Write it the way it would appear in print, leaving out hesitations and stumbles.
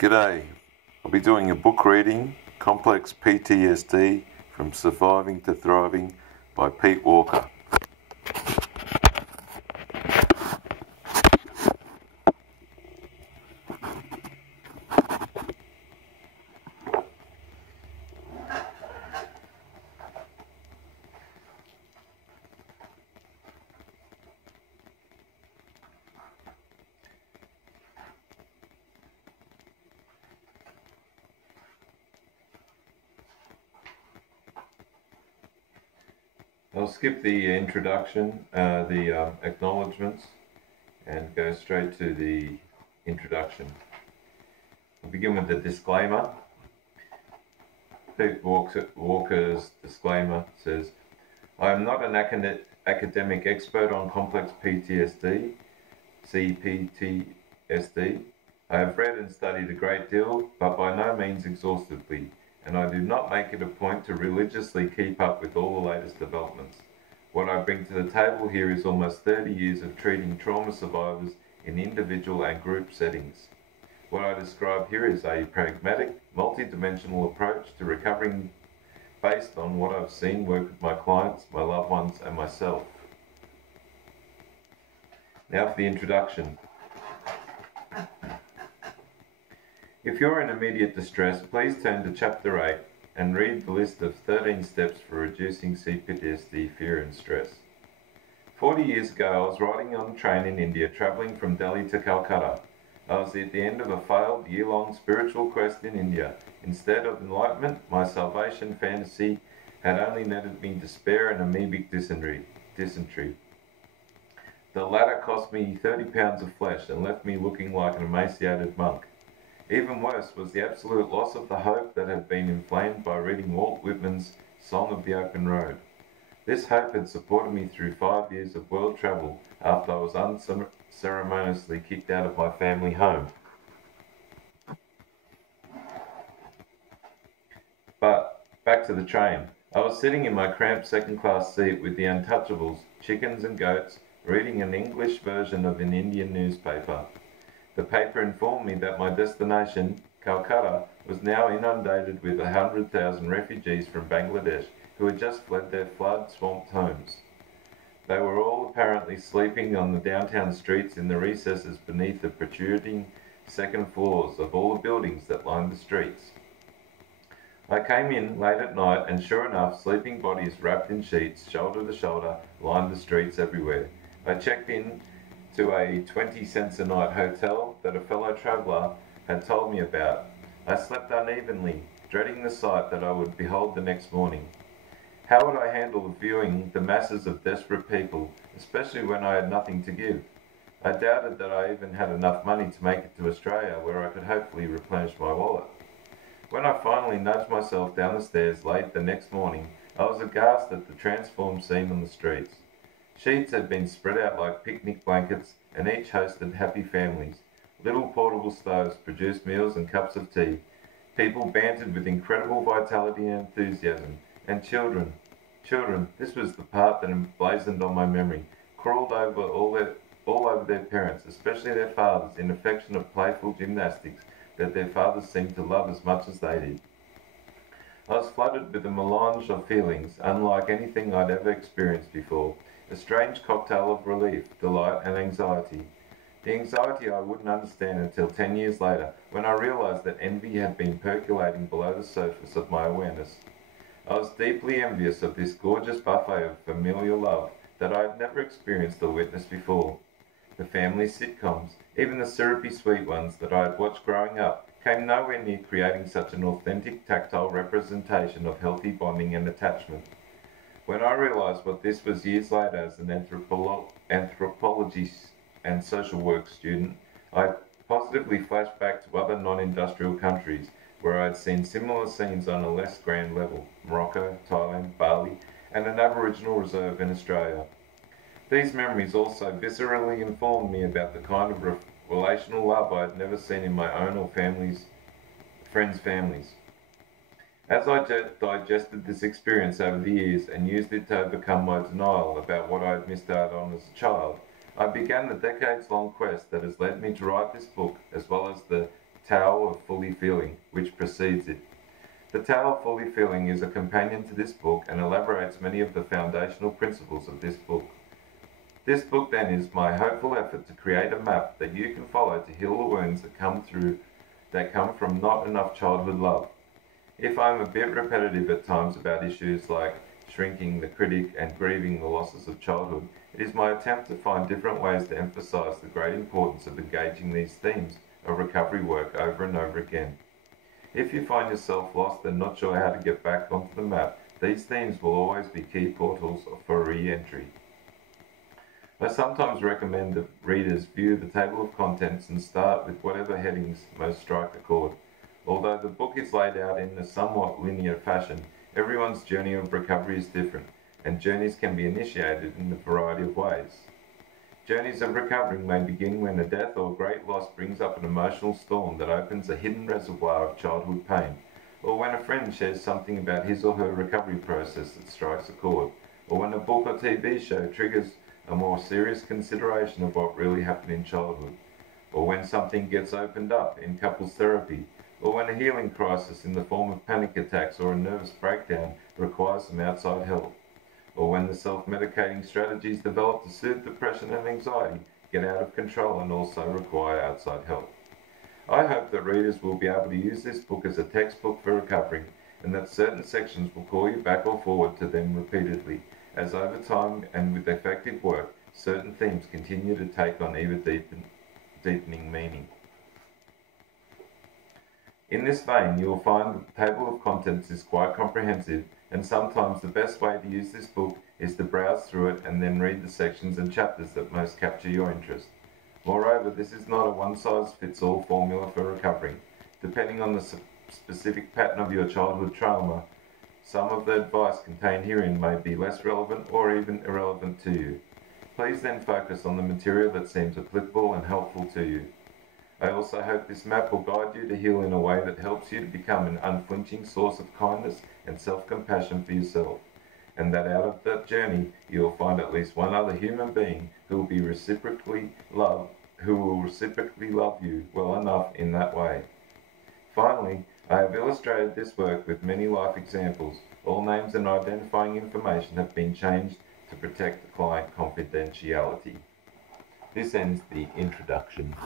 G'day. I'll be doing a book reading, Complex PTSD from Surviving to Thriving by Pete Walker. I'll skip the introduction, the acknowledgements, and go straight to the introduction. I'll begin with the disclaimer. Pete Walker's disclaimer says, I am not an academic expert on complex PTSD, CPTSD. I have read and studied a great deal, but by no means exhaustively, and I do not make it a point to religiously keep up with all the latest developments. What I bring to the table here is almost 30 years of treating trauma survivors in individual and group settings. What I describe here is a pragmatic, multi-dimensional approach to recovering based on what I've seen work with my clients, my loved ones, and myself. Now for the introduction. If you're in immediate distress, please turn to Chapter 8 and read the list of 13 steps for reducing CPTSD fear and stress. 40 years ago, I was riding on a train in India, travelling from Delhi to Calcutta. I was at the end of a failed year-long spiritual quest in India. Instead of enlightenment, my salvation fantasy had only netted me despair and amoebic dysentery. The latter cost me 30 pounds of flesh and left me looking like an emaciated monk. Even worse was the absolute loss of the hope that had been inflamed by reading Walt Whitman's Song of the Open Road. This hope had supported me through 5 years of world travel after I was unceremoniously kicked out of my family home. But back to the train. I was sitting in my cramped second-class seat with the untouchables, chickens and goats, reading an English version of an Indian newspaper. The paper informed me that my destination, Calcutta, was now inundated with 100,000 refugees from Bangladesh who had just fled their flood-swamped homes. They were all apparently sleeping on the downtown streets in the recesses beneath the protruding second floors of all the buildings that lined the streets. I came in late at night and sure enough, sleeping bodies wrapped in sheets, shoulder to shoulder, lined the streets everywhere. I checked in to a 20 cents a night hotel that a fellow traveller had told me about. I slept unevenly, dreading the sight that I would behold the next morning. How would I handle viewing the masses of desperate people, especially when I had nothing to give? I doubted that I even had enough money to make it to Australia, where I could hopefully replenish my wallet. When I finally nudged myself down the stairs late the next morning, I was aghast at the transformed scene on the streets. Sheets had been spread out like picnic blankets, and each hosted happy families. Little portable stoves produced meals and cups of tea. People bantered with incredible vitality and enthusiasm. And children, this was the part that emblazoned on my memory, crawled over all over their parents, especially their fathers, in affectionate playful gymnastics that their fathers seemed to love as much as they did. I was flooded with a melange of feelings, unlike anything I'd ever experienced before. A strange cocktail of relief, delight, and anxiety. The anxiety I wouldn't understand until 10 years later, when I realized that envy had been percolating below the surface of my awareness. I was deeply envious of this gorgeous buffet of familial love that I had never experienced or witnessed before. The family sitcoms, even the syrupy sweet ones that I had watched growing up, came nowhere near creating such an authentic tactile representation of healthy bonding and attachment. When I realized what this was years later as an anthropology and social work student, I positively flashed back to other non-industrial countries where I had seen similar scenes on a less grand level: Morocco, Thailand, Bali, and an Aboriginal reserve in Australia. These memories also viscerally informed me about the kind of relational love I had never seen in my own or friends' families. As I digested this experience over the years and used it to overcome my denial about what I had missed out on as a child, I began the decades-long quest that has led me to write this book, as well as the Tao of Fully Feeling, which precedes it. The Tao of Fully Feeling is a companion to this book and elaborates many of the foundational principles of this book. This book then is my hopeful effort to create a map that you can follow to heal the wounds that come from not enough childhood love. If I'm a bit repetitive at times about issues like shrinking the critic and grieving the losses of childhood, it is my attempt to find different ways to emphasize the great importance of engaging these themes of recovery work over and over again. If you find yourself lost and not sure how to get back onto the map, these themes will always be key portals for re-entry. I sometimes recommend that readers view the table of contents and start with whatever headings most strike a chord. Although the book is laid out in a somewhat linear fashion, everyone's journey of recovery is different, and journeys can be initiated in a variety of ways. Journeys of recovery may begin when a death or great loss brings up an emotional storm that opens a hidden reservoir of childhood pain, or when a friend shares something about his or her recovery process that strikes a chord, or when a book or TV show triggers a more serious consideration of what really happened in childhood, or when something gets opened up in couples therapy, or when a healing crisis in the form of panic attacks or a nervous breakdown requires some outside help, or when the self-medicating strategies developed to soothe depression and anxiety get out of control and also require outside help. I hope that readers will be able to use this book as a textbook for recovery, and that certain sections will call you back or forward to them repeatedly, as over time and with effective work, certain themes continue to take on even deepening meaning. In this vein, you will find that the table of contents is quite comprehensive, and sometimes the best way to use this book is to browse through it and then read the sections and chapters that most capture your interest. Moreover, this is not a one-size-fits-all formula for recovery. Depending on the specific pattern of your childhood trauma, some of the advice contained herein may be less relevant or even irrelevant to you. Please then focus on the material that seems applicable and helpful to you. I also hope this map will guide you to heal in a way that helps you to become an unflinching source of kindness and self-compassion for yourself, and that out of that journey you will find at least one other human being who will reciprocally love you well enough in that way. Finally, I have illustrated this work with many life examples. All names and identifying information have been changed to protect the client confidentiality. This ends the introduction.